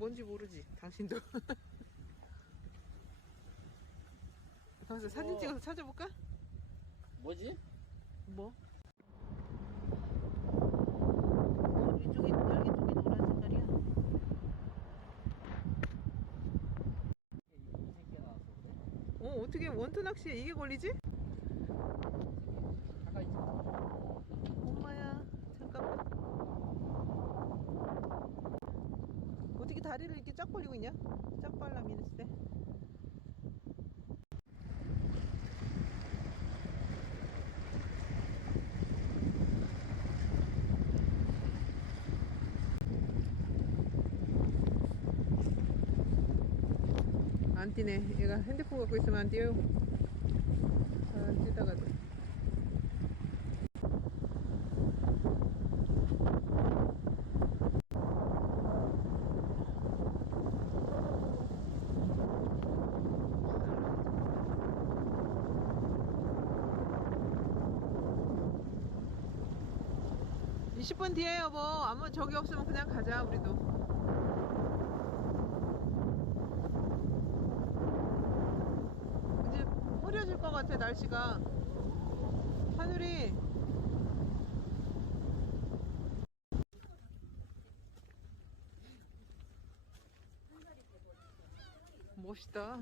뭔지 모르지 당신도. 가서 사진 찍어서 찾아볼까? 뭐지? 뭐? 이쪽에 날개 쪽이 노란 색깔이야. 이 새끼 나왔어. 어떻게 원투 낚시에 이게 걸리지? 가까이 있지. 엄마야 잠깐만. 어떻게 다리를 이렇게 쫙 벌리고 있냐? 쫙 발라미는데. 안 뛰네. 얘가 핸드폰 갖고 있으면 안 뛰어요. 아, 뛰다가도. 이 10분 뒤에 여보. 아무 저기 없으면 그냥 가자 우리도. 이제 흐려질 것 같아 날씨가. 하늘이. 멋있다.